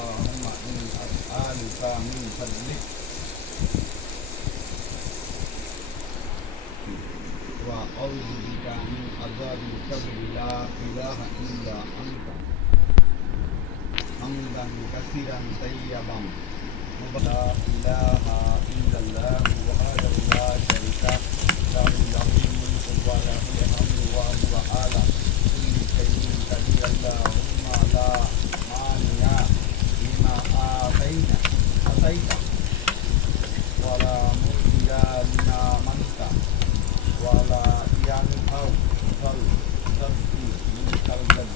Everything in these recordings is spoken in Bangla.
اللهم إني أسألك من فضلك وأعوذ بك من عذاب القبر لا إله إلا أنت حمدا كثيرا طيبا لا إله إلا الله وحده لا شريك له الملك وله الحمد وهو على كل شيء قدير اللهم لا مانع لما أعطيت ولا معطي لما منعت ولا ينفع ذا الجد منك الجد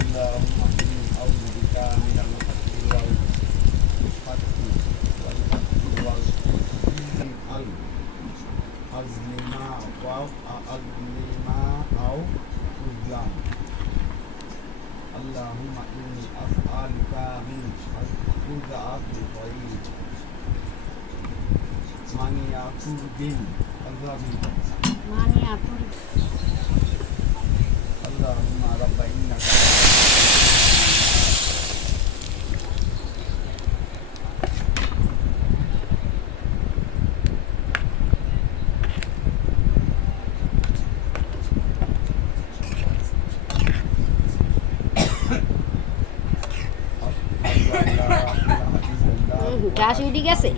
اللهم إني أعوذ بك من الفتح والأزلم أو الظلام اللهم إني أسألك من كل عبد طيب مانع كرب اللهم رب إنك ঘাস উঠে গেছে।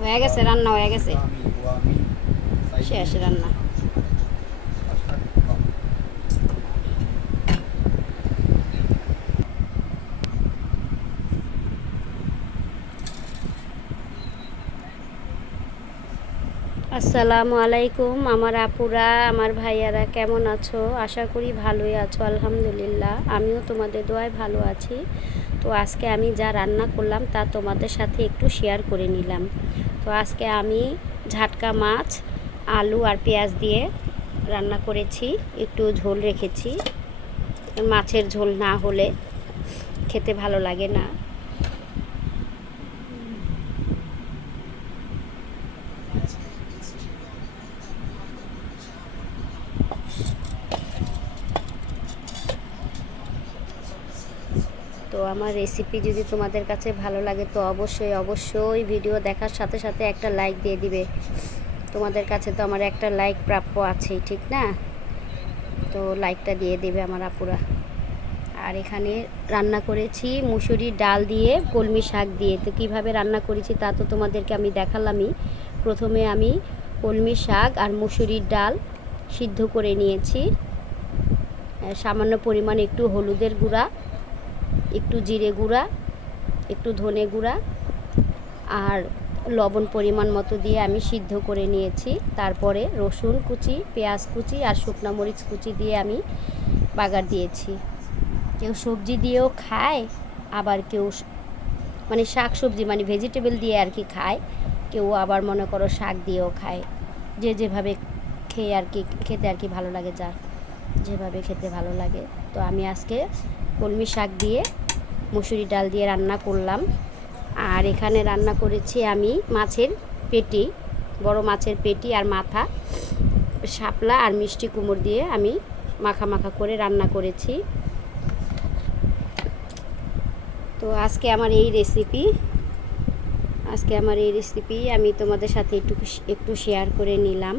হয়ে গেছে, রান্না হয়ে গেছে, শেষ রান্না। আসসালামু আলাইকুম আমার আপুরা, আমার ভাইয়ারা, কেমন আছো? আশা করি ভালোই আছো। আলহামদুলিল্লাহ, আমিও তোমাদের দোয়ায় ভালো আছি। তো আজকে আমি যা রান্না করলাম তা তোমাদের সাথে একটু শেয়ার করে নিলাম। তো আজকে আমি ঝাটকা মাছ, আলু আর পেঁয়াজ দিয়ে রান্না করেছি। একটু ঝোল রেখেছি, মাছের ঝোল না হলে খেতে ভালো লাগে না। তো আমার রেসিপি যদি তোমাদের কাছে ভালো লাগে তো অবশ্যই ভিডিও দেখার সাথে সাথে একটা লাইক দিয়ে দিবে। তোমাদের কাছে তো আমার একটা লাইক প্রাপ্য আছেই, ঠিক না? তো লাইকটা দিয়ে দেবে আমার আপুরা। আর এখানে রান্না করেছি মুসুরির ডাল দিয়ে, কলমি শাক দিয়ে। তো কীভাবে রান্না করেছি তা তো তোমাদেরকে আমি দেখালামই। প্রথমে আমি কলমি শাক আর মুসুরির ডাল সিদ্ধ করে নিয়েছি। সামান্য পরিমাণ একটু হলুদের গুঁড়া, একটু জিরে গুঁড়া, একটু ধনে গুঁড়া আর লবণ পরিমাণ মতো দিয়ে আমি সিদ্ধ করে নিয়েছি। তারপরে রসুন কুচি, পেঁয়াজ কুচি আর শুকনো মরিচ কুচি দিয়ে আমি বাগার দিয়েছি। কেউ সবজি দিয়েও খায়, আবার কেউ মানে শাক সবজি মানে ভেজিটেবল দিয়ে আর কি খায়, কেউ আবার মনে করো শাক দিয়েও খায়। যে যেভাবে খেয়ে আর কি খেতে আর কি ভালো লাগে, যার যেভাবে খেতে ভালো লাগে। তো আমি আজকে কলমি শাক দিয়ে মুসুরি ডাল দিয়ে রান্না করলাম। আর এখানে রান্না করেছি আমি মাছের পেটি, বড় মাছের পেটি আর মাথা, শাপলা আর মিষ্টি কুমড় দিয়ে আমি মাখা মাখা করে রান্না করেছি। তো আজকে আমার এই রেসিপি আমি তোমাদের সাথে একটু শেয়ার করে নিলাম।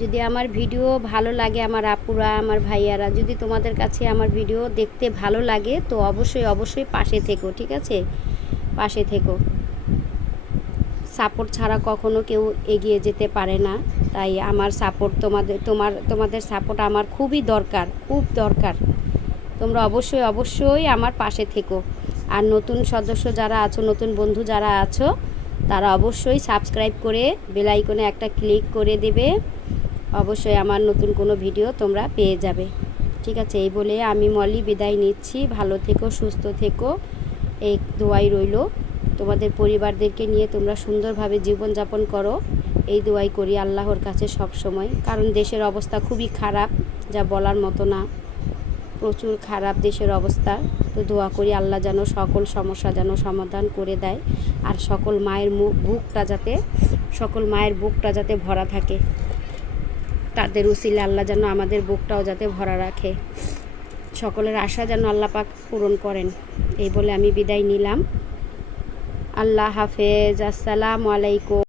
যদি আমার ভিডিও ভালো লাগে, আমার আপুরা, আমার ভাইয়ারা, যদি তোমাদের কাছে আমার ভিডিও দেখতে ভালো লাগে তো অবশ্যই পাশে থেকো, ঠিক আছে? পাশে থেকো। সাপোর্ট ছাড়া কখনো কেউ এগিয়ে যেতে পারে না। তাই আমার সাপোর্ট তোমাদের সাপোর্ট আমার খুব দরকার। তোমরা অবশ্যই আমার পাশে থেকো। আর নতুন সদস্য যারা আছো, নতুন বন্ধু যারা আছো, তারা অবশ্যই সাবস্ক্রাইব করে বেল আইকনে একটা ক্লিক করে দেবে। অবশ্যই আমার নতুন কোনো ভিডিও তোমরা পেয়ে যাবে, ঠিক আছে? এই বলে আমি মলি বিদায় নিচ্ছি। ভালো থেকো, সুস্থ থেকো, এই দোয়াই রইল। তোমাদের পরিবারদেরকে নিয়ে তোমরা সুন্দরভাবে জীবনযাপন করো, এই দোয়াই করি আল্লাহর কাছে সব সময়। কারণ দেশের অবস্থা খুবই খারাপ, যা বলার মতো না। প্রচুর খারাপ দেশের অবস্থা। তো দোয়া করি আল্লাহ যেন সকল সমস্যা যেন সমাধান করে দেয়, আর সকল মায়ের বুকটা যাতে ভরা থাকে, তাদের উসিলে আল্লাহ যেন আমাদের বুকটাও যাতে ভরা রাখে, সকলের আশা যেন আল্লাহ পাক পূরণ করেন। এই বলে আমি বিদায় নিলাম। আল্লাহ হাফেজ, আসসালামু আলাইকুম।